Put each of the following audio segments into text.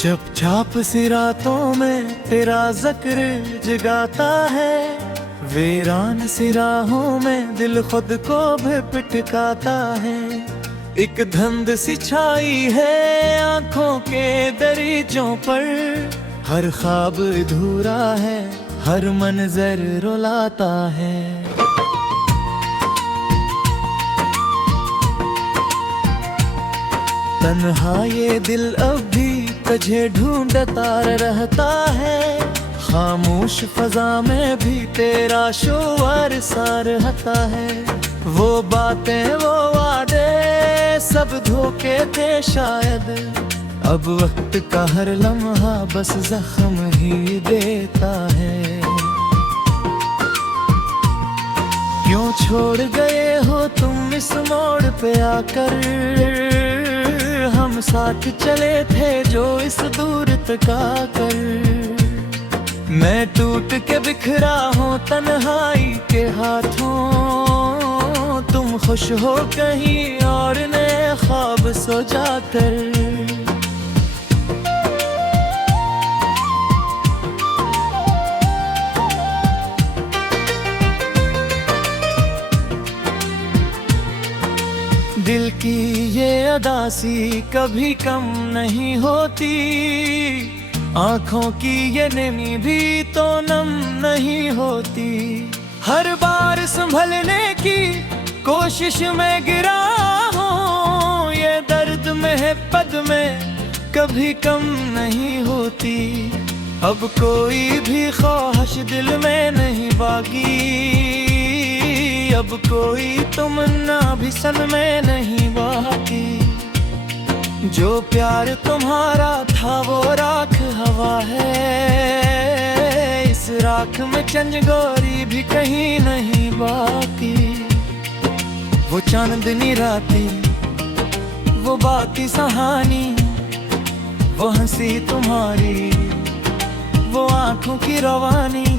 चुपचाप सी रातों में तेरा जिक्र जगाता है, वीरान सी राहों में दिल खुद को भी पिटकाता है। एक धुंध सी छाई है आंखों के दरीचों पर, हर ख्वाब अधूरा है, हर मंजर रुलाता है। तन्हा ये दिल अब भी तुझे ढूंढता रहता है, खामोश फजा में भी तेरा शोर सा रहता है। वो बातें वो वादे सब धोखे थे शायद, अब वक्त का हर लम्हा बस जख्म ही देता है। क्यों छोड़ गए हो तुम इस मोड़ पे आकर, हम साथ चले थे जो इस दूर तक आकर। मैं टूट के बिखरा हूँ तन्हाई के हाथों, तुम खुश हो कहीं और नए ख्वाब सो जाकर। दिल की ये अदासी कभी कम नहीं होती, आंखों की ये नमी भी तो नम नहीं होती। हर बार संभलने की कोशिश में गिरा हूँ, ये दर्द में है पद में कभी कम नहीं होती। अब कोई भी ख्वाहिश दिल में नहीं बाकी, अब कोई तमन्ना भी सन में नहीं बाकी। जो प्यार तुम्हारा था वो राख हवा है, इस राख में चंचगोरी भी कहीं नहीं बाकी। वो चांदनी राती, वो बाकी सहानी, वो हंसी तुम्हारी, वो आंखों की रवानी,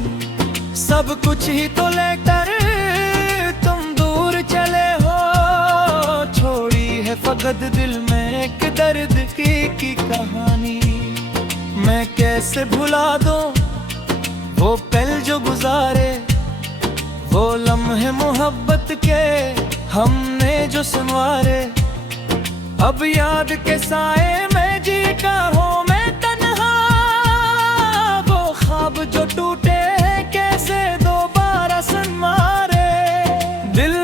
सब कुछ ही तो लेकर चले हो। छोड़ी है फकत दिल में एक दर्द की कहानी। मैं कैसे भुला दूं वो पल जो गुजारे, वो लम्हे मोहब्बत के हमने जो संवारे। अब याद के साए में जीता हूँ मैं तन्हा, वो ख्वाब जो टूटे कैसे दोबारा सन मारे। दिल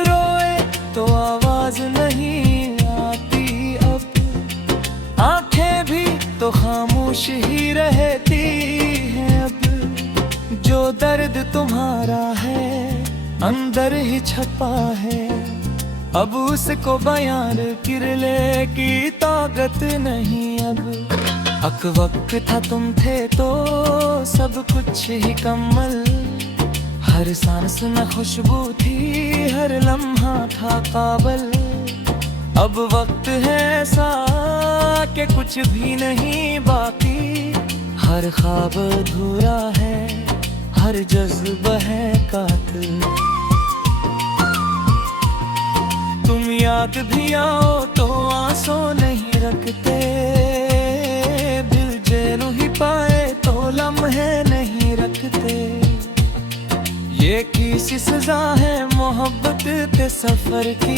तो आवाज नहीं आती अब, आंखें भी तो खामोश ही रहती हैं अब। जो दर्द तुम्हारा है अंदर ही छपा है, अब उसको बयान करने की ताकत नहीं अब। वक्त था तुम थे तो सब कुछ ही कम्मल, हर सांस में खुशबू थी, हर लम्हा था काबल। अब वक्त है ऐसा कि कुछ भी नहीं बाकी, हर ख्वाब अधूरा है, हर जज्बा है कातिल। तुम याद भी आओ तो आंसू नहीं रखते, दिल जेनू ही पाए तो लम्हे नहीं रखते। ये किसी सजा है मोहब्बत के सफर की,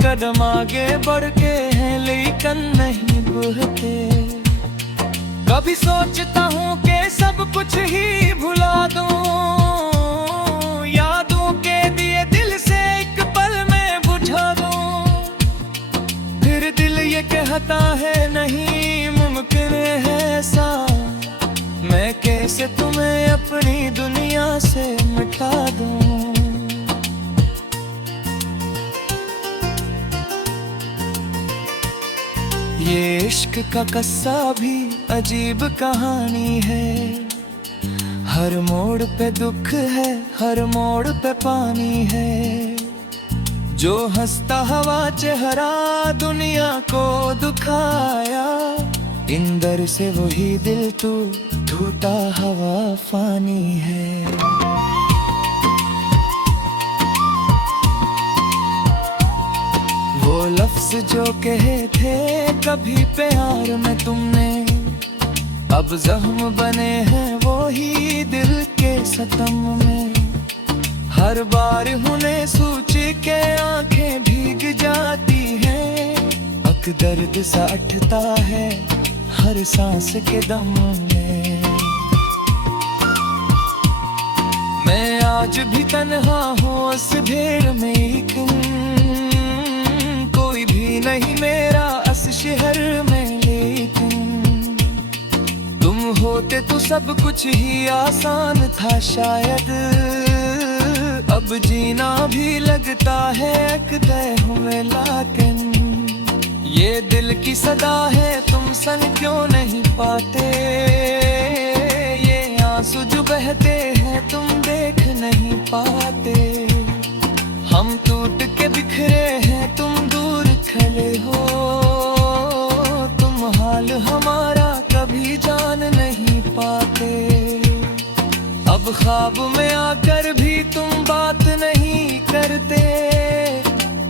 कदम आगे बढ़ के हैं लेकिन नहीं बढ़ते। कभी सोचता हूँ कि सब कुछ ही भुला दूं, यादों के दिए दिल से एक पल में बुझा दूं। फिर दिल ये कहता है नहीं मुमकिन है ऐसा, मैं कैसे तुम्हें अपनी दुनिया से मिटा दूं। ये इश्क का किस्सा भी अजीब कहानी है, हर मोड़ पे दुख है, हर मोड़ पे पानी है। जो हंसता हवा चेहरा दुनिया को दुखाया, इंदर से वही दिल तू टूटा हवा फानी है। वो लफ्ज जो कहे थे कभी प्यार में तुमने, अब जख्म बने हैं वो ही दिल के सतम में। हर बार उन्हें सोच के आंखें भीग जाती हैं। अक दर्द सा उठता है हर सांस के दम में। मैं आज भी तन्हा हूँ उस भीड़ में, एक कोई भी नहीं मेरा इस शहर में। लेकिन तुम होते तो सब कुछ ही आसान था शायद। अब जीना भी लगता है एक तय हुए, लेकिन ये दिल की सदा है तुम सन क्यों नहीं पाते। ये आंसू जो बहते हैं तुम देख नहीं पाते। हम टूट के बिखरे हैं तुम दूर खड़े हो। तुम हाल हमारा कभी जान नहीं पाते। अब ख्वाब में आकर भी तुम बात नहीं करते।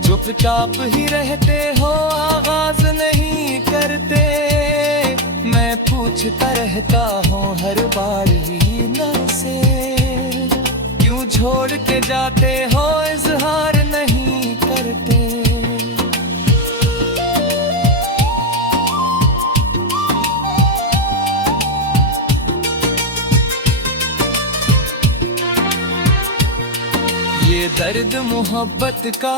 चुपचाप ही रहते हो, आवाज नहीं करते। मैं पूछता रहता हूँ हर बार ही न से, क्यों छोड़ के जाते हो, इजहार नहीं करते। ये दर्द मोहब्बत का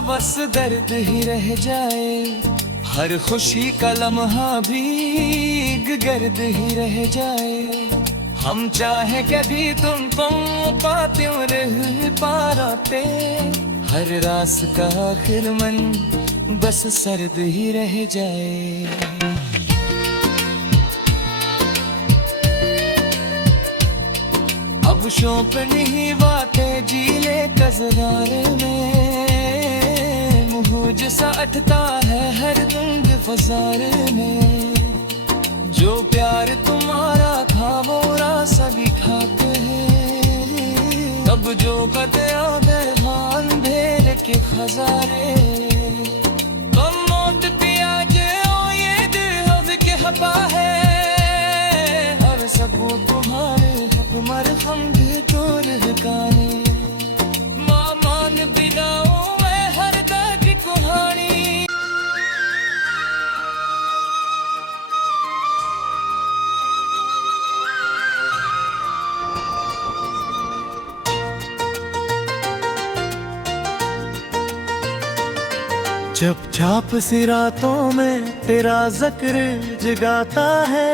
बस दर्द ही रह जाए। हर खुशी का लम्हा भी गर्द ही रह जाए। हम चाहे कभी तुम पाते रह पाते। हर रास का आखिर मन बस सर्द ही रह जाए। अब शौक नहीं बातें जीले कज़रार में। मुझ सा अटता है हर रंग फजार में। जो प्यार तुम्हारा था वो रासा भी खाते हैं। अब जो कतया दरबान भेल के खजारे। तुम मौत पिया जो ये दिल अब के हवा है। हर सबू तुम्हारे मर हम भी दूर गाने। मामान बिनाओ मैं हर दर्द की कहानी। चुपचाप सी रातों में तेरा जिक्र जगाता है।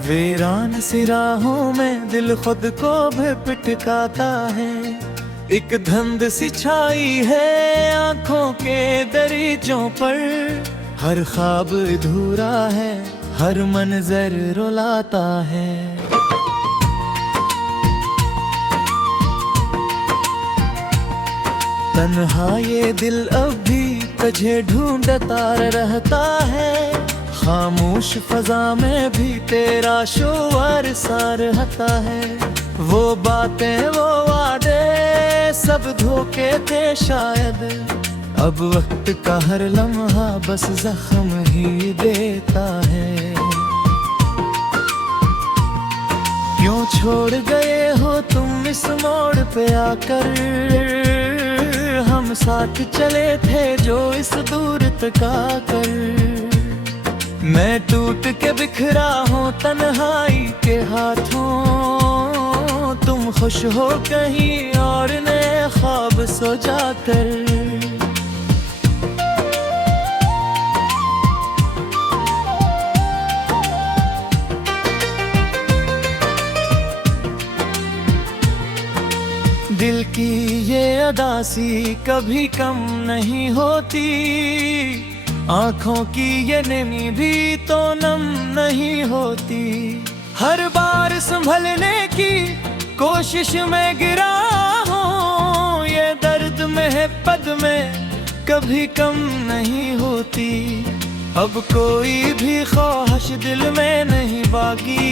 वीरान सी राहों में दिल खुद को भी पिटकाता है। एक धुंध सी छाई है आंखों के दरीचों पर। हर ख्वाब अधूरा है, हर मंजर रुलाता है। तन्हा ये दिल अब भी तुझे ढूंढता रहता है। खामोश फजा में भी तेरा शोर सा रहता है। वो बातें वो वादे सब धोखे थे शायद। अब वक्त का हर लम्हा बस जख्म ही देता है। क्यों छोड़ गए हो तुम इस मोड़ पे आकर। हम साथ चले थे जो इस दूर तक आकर। मैं टूट के बिखरा हूँ तन्हाई के हाथों। तुम खुश हो कहीं और नए ख्वाब सो जाकर। दिल की ये अदासी कभी कम नहीं होती। आँखों की ये नमी भी तो नम नहीं होती। हर बार संभलने की कोशिश में गिरा हूँ। ये दर्द में पद में कभी कम नहीं होती। अब कोई भी ख्वाहिश दिल में नहीं बाकी।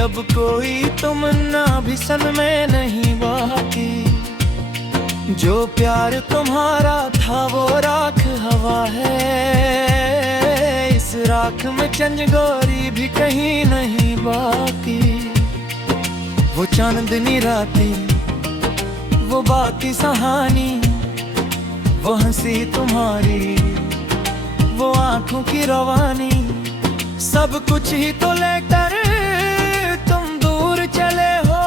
अब कोई तमन्ना भी सन में नहीं बाकी। जो प्यार तुम्हारा था वो राख हवा है। इस राख में चंजगोरी भी कहीं नहीं बाकी। वो चांदनी राती, वो बाकी कहानी, वो हंसी तुम्हारी, वो आंखों की रवानी, सब कुछ ही तो लेकर तुम दूर चले हो।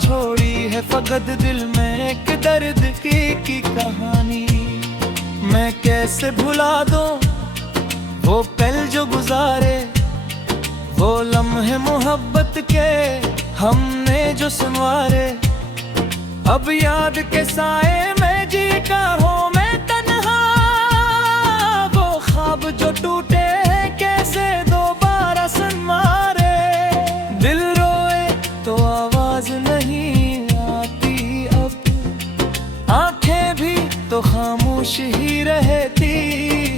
छोड़ी है फकत दिल में एक दर्द की कहानी। मैं कैसे भुला दूं वो पल जो गुजारे, वो लम्हे मोहब्बत के हमने जो सुनवारे। अब याद के साए में जी का हूँ मैं तन्हा, वो ख्वाब जो टूटे कैसे दोबारा सन मारे। दिल रोए तो आवाज नहीं आती अब, आंखें भी तो खामोश ही रहती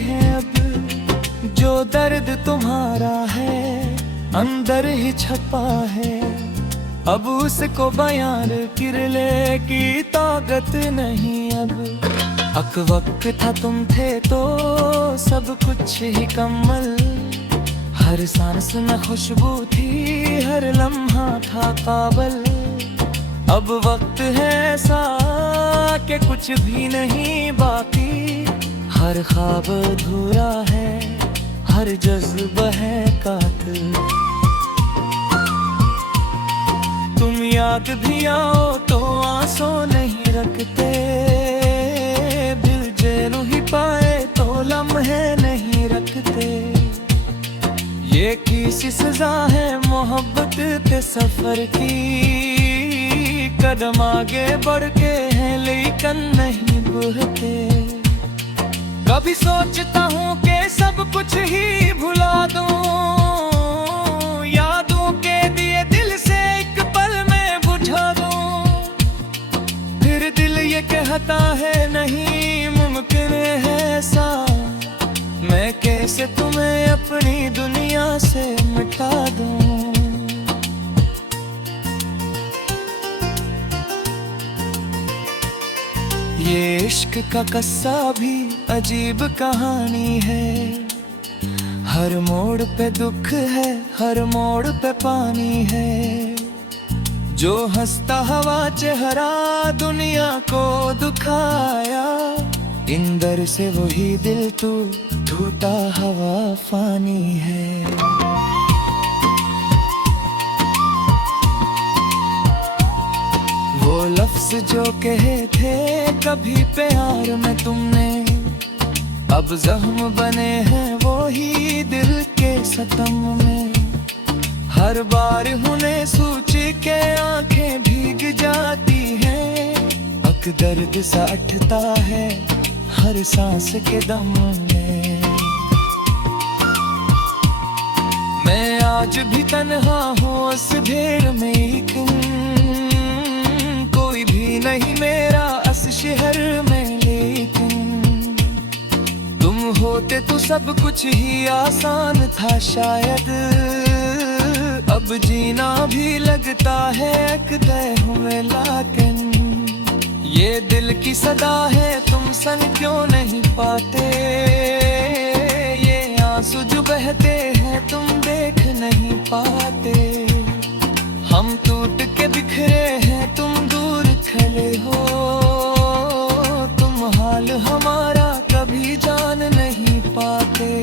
हैं अब। जो दर्द तुम्हारा है अंदर ही छपा है, अब उसको बयान किरले की ताकत नहीं अब। अक वक्त था तुम थे तो सब कुछ ही कम्मल, हर सांस में खुशबू थी, हर लम्हा था काबल। अब वक्त है ऐसा कि कुछ भी नहीं बाकी, हर ख्वाब अधूरा है, हर जज्बा है कातिल। तुम याद भी आओ तो आंसू नहीं रखते, दिल जेनू ही पाए तो लम्हे नहीं रखते। ये किसी सजा है मोहब्बत के सफर की, कदम आगे बढ़ के हैं लेकिन नहीं बढ़ते। कभी सोचता हूँ कि सब कुछ ही भुला दूं, यादों के दिए दिल से एक पल में बुझा दूं। फिर दिल ये कहता है नहीं मुमकिन है ऐसा, मैं कैसे तुम्हें अपनी दुनिया से मिटा दूं। ये इश्क का किस्सा भी अजीब कहानी है, हर मोड़ पे दुख है, हर मोड़ पे पानी है। जो हंसता हवा चेहरा दुनिया को दुखाया, इंदर से वही दिल तू टूटा हवा फानी है। वो लफ्ज जो कहे थे कभी प्यार में तुमने, अब जख्म बने हैं वो ही दिल के सतम में। हर बार उन्हें सोच के आंखें भीग जाती हैं, अक दर्द सा उठता है हर सांस के दम में। मैं आज भी तन्हा हूँ उस भीड़ में, कोई भी नहीं मेरा इस शहर में, लेकिन तुम होते तो सब कुछ ही आसान था शायद। अब जीना भी लगता है तय हुए लेकिन, ये दिल की सदा है तुम सन क्यों नहीं पाते। ये आंसू जो बहते हैं तुम देख नहीं पाते। हम टूट के बिखरे हैं तुम दूर खड़े हो, तुम हाल हमारा कभी जान नहीं पाते।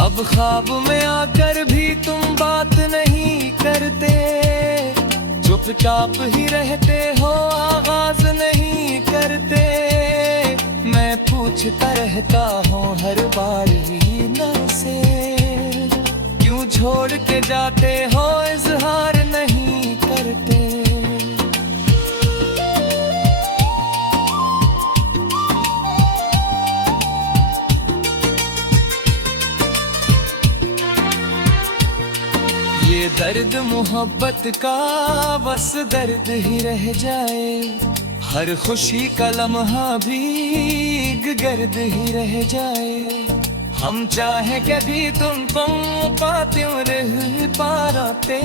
अब ख्वाब में आकर भी तुम बात नहीं करते, चुपचाप ही रहते हो आगाज नहीं करते। मैं पूछता रहता हूँ हर बार ही न से, क्यों छोड़ के जाते हो इजहार नहीं करते। ये दर्द मोहब्बत का बस दर्द ही रह जाए, हर खुशी का लम्हा भी गर्द ही रह जाए। हम चाहे कभी तुम पाते रह पाते,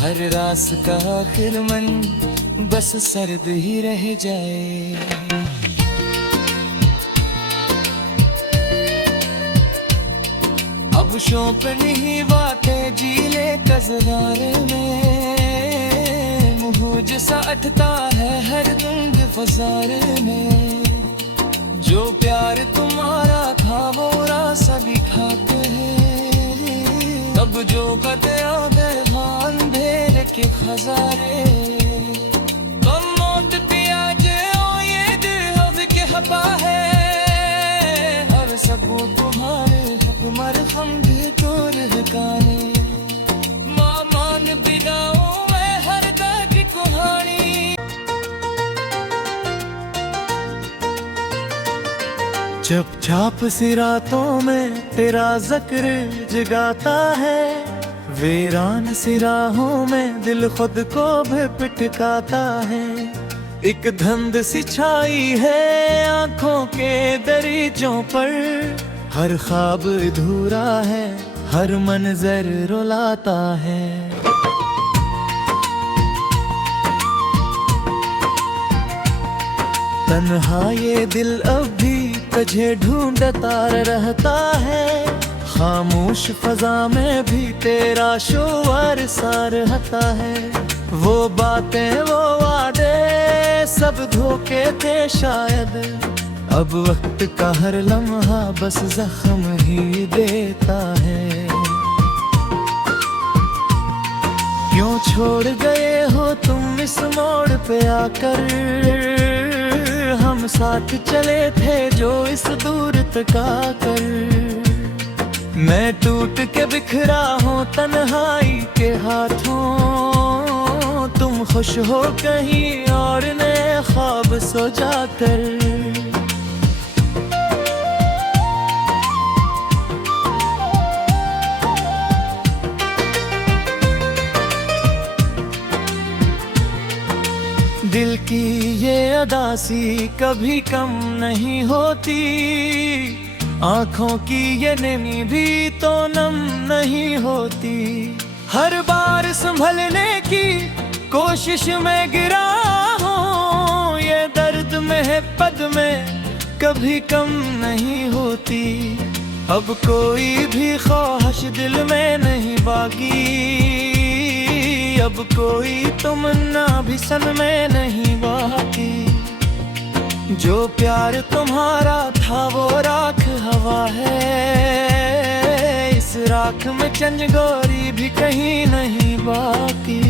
हर रास का आखिर मन बस सर्द ही रह जाए। ख्वाबशों पे नहीं बातें जी ले कज़रार में, मुँह जैसा अटता है हर तुंग फसार में। जो प्यार तुम्हारा था वो रासा दिखाते हैं, अब जो कतया बेहान अंधेरे के खजारे। तुम मौत पिया जो ये दिल अब के हवा है, हर सबू तुम्हारे हुक्मर हम भी तोर हकाने। मामान बिदाओ मैं हर दाग की कुहानी, चुपचाप सी रातों में तेरा जिक्र जगाता है, वीरान सी राहों में दिल खुद को भी पिटकाता है। एक धुंध सी छाई है आंखों के दरीचों पर, हर ख्वाब अधूरा है हर मंजर रुलाता है। तन्हा ये दिल अब भी तुझे ढूंढता रहता है, खामोश फजा में भी तेरा शोर सा रहता है। वो बातें वो वादे सब धोखे थे शायद, अब वक्त का हर लम्हा बस जख्म ही देता है। क्यों छोड़ गए हो तुम इस मोड़ पे आकर, हम साथ चले थे जो इस दूर तक आकर। मैं टूट के बिखरा हूँ तन्हाई के हाथों, तुम खुश हो कहीं और नए ख्वाब सो जाकर। दिल की ये अदासी कभी कम नहीं होती, आंखों की ये नमी भी तो नम नहीं होती। हर बार संभलने की कोशिश में गिरा हूँ, ये दर्द में है पद में कभी कम नहीं होती। अब कोई भी ख्वाहिश दिल में नहीं बाकी, अब कोई तमन्ना भी सन में नहीं बाकी। जो प्यार तुम्हारा था वो राख हवा है, इस राख में चंचगोरी भी कहीं नहीं बाकी।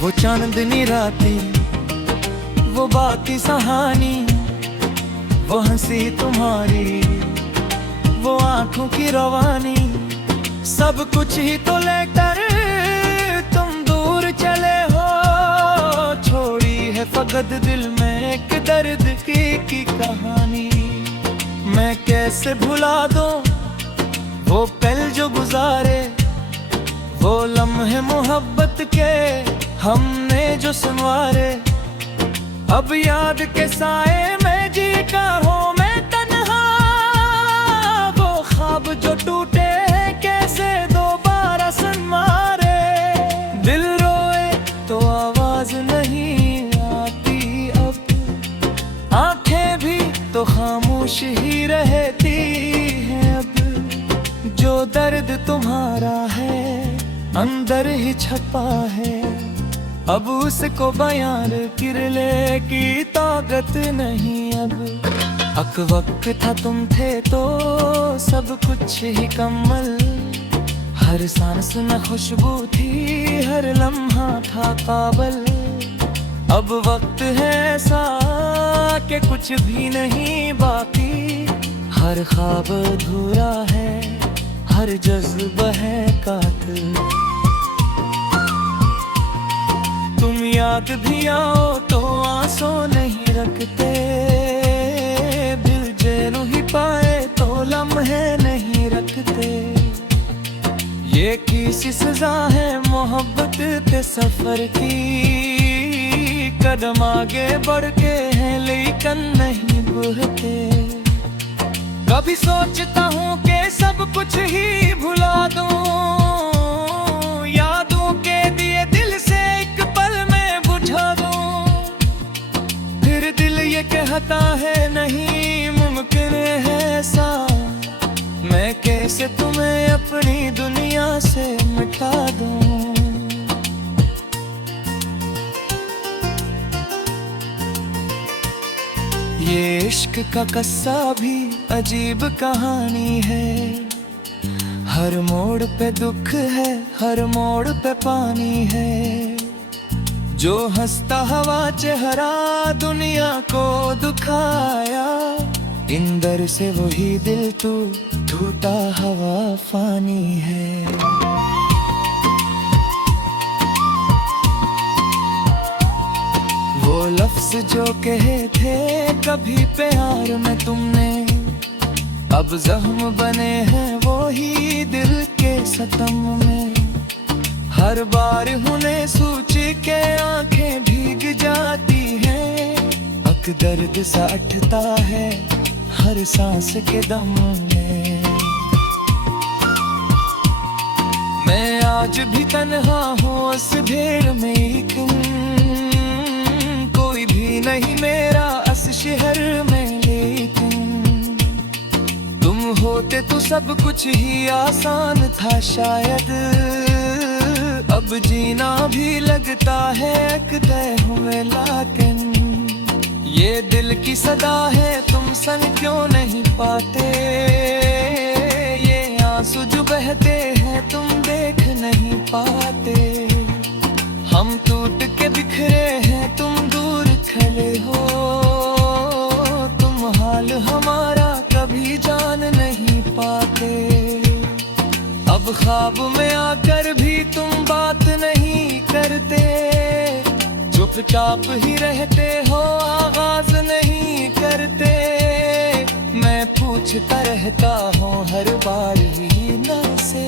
वो चांदनी राती वो बाकी कहानी, वो हंसी तुम्हारी वो आंखों की रवानी, सब कुछ ही तो लेकर तुम दूर चले हो। छोड़ी है फकत दिल में एक दर्द की कहानी, मैं कैसे भुला दूं वो पल जो गुजारे, वो लम्हे मोहब्बत के हमने जो संवारे। अब याद के साए में जीता हूँ मैं तन्हा, वो ख्वाब जो टूटे कैसे दोबारा सन मारे। दिल रोए तो आवाज नहीं आती अब, आंखें भी तो खामोश ही रहती हैं अब। जो दर्द तुम्हारा है अंदर ही छपा है, अब उसको बयान किरले की ताकत नहीं अब। अक वक्त था तुम थे तो सब कुछ ही कम्मल, हर सांस में खुशबू थी हर लम्हा था काबल। अब वक्त है ऐसा कि कुछ भी नहीं बाकी, हर ख्वाब अधूरा है हर जज्बा है कातिल। तुम याद भी आओ तो आंसू नहीं रखते, दिल जेल ही पाए तो लम्हे नहीं रखते। ये किसी सजा है मोहब्बत के सफर की, कदम आगे बढ़ के हैं लेकिन नहीं बढ़ते। कभी सोचता हूँ कि सब कुछ ही भुला दूं, यादों के दिए दिल से एक पल में बुझा दूं। फिर दिल ये कहता है नहीं मुमकिन है ऐसा, मैं से तुम्हें अपनी दुनिया से मिटा दूं। ये इश्क का किस्सा भी अजीब कहानी है। हर मोड़ पे दुख है, हर मोड़ पे पानी है। जो हंसता हवा चेहरा दुनिया को दुखाया, इंदर से वही दिल तू टूटा हवा फानी है। वो लफ्ज जो कहे थे कभी प्यार में तुमने, अब जख्म बने हैं वो ही दिल के सतम में। हर बार उन्हें सोच के आंखें भीग जाती हैं, अक दर्द सा उठता है हर सांस के दम में। मैं आज भी तन्हा हूँ उस भीड़ में, लेकिन कोई भी नहीं मेरा इस शहर में। लेकिन तुम होते तो सब कुछ ही आसान था शायद। अब जीना भी लगता है एक तय हुए, लेकिन ये दिल की सदा है तुम सन क्यों नहीं पाते। ये आंसू जो बहते हैं तुम देख नहीं पाते। हम टूट के बिखरे हैं तुम दूर खड़े हो, तुम हाल हमारा कभी जान नहीं पाते। अब ख्वाब में आकर भी तुम बात नहीं करते, चुपचाप ही रहते हो आगाज नहीं करते। मैं पूछता रहता हूँ हर बार ही ना से,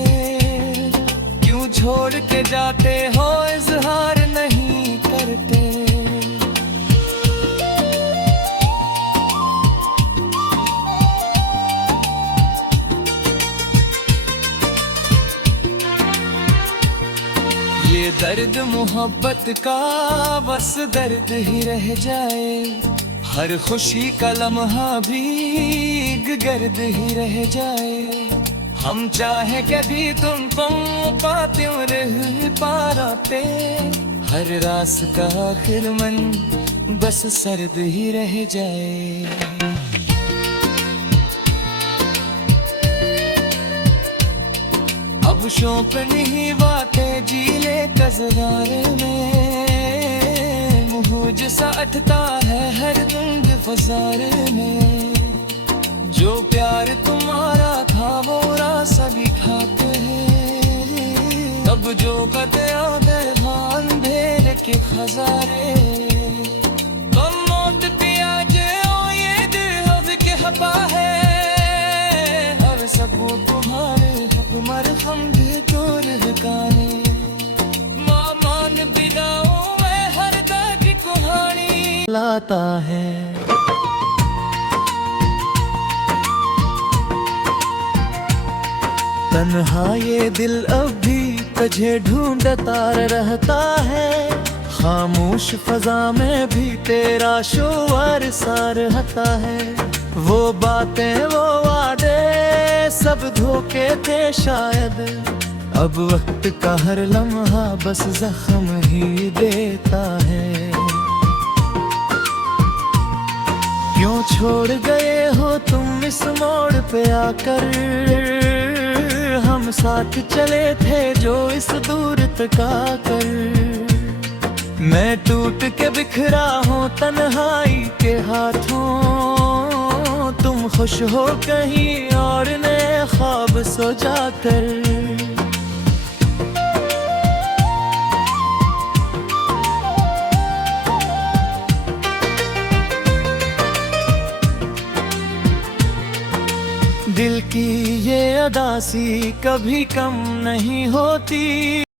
क्यों छोड़ के जाते हो इजहार नहीं करते। ये दर्द मोहब्बत का बस दर्द ही रह जाए, हर खुशी का लम्हा भी गर्द ही रह जाए। हम चाहे कभी तुम पाते रह पाते, हर रास का आखिर मन बस सर्द ही रह जाए। अब शौक नहीं बातें जीले कज़रार में, मुझ सा अटता है हर रंग बाजार में। जो प्यार तुम्हारा था वो रासा भी खाते हैं, अब जो कदर भान अंधेरे के खजारे। तुम मौत पिया जो ये दिल अब के हपा है, अब सब तुम्हारे हुक्मर हम भी दूर गाने। मामान बिदाओं में हर दर्द की कहानी लाता है। तन्हा ये दिल अब भी तुझे ढूंढता रहता है, खामोश फजा में भी तेरा शोर सा रहता है। वो बातें वो वादे सब धोखे थे शायद, अब वक्त का हर लम्हा बस जख्म ही देता है। क्यों छोड़ गए हो तुम इस मोड़ पे आकर, हम साथ चले थे जो इस दूर तक आकर। मैं टूट के बिखरा हूँ तन्हाई के हाथों, तुम खुश हो कहीं और नए ख्वाब सो जाकर। दिल की ये अदासी कभी कम नहीं होती।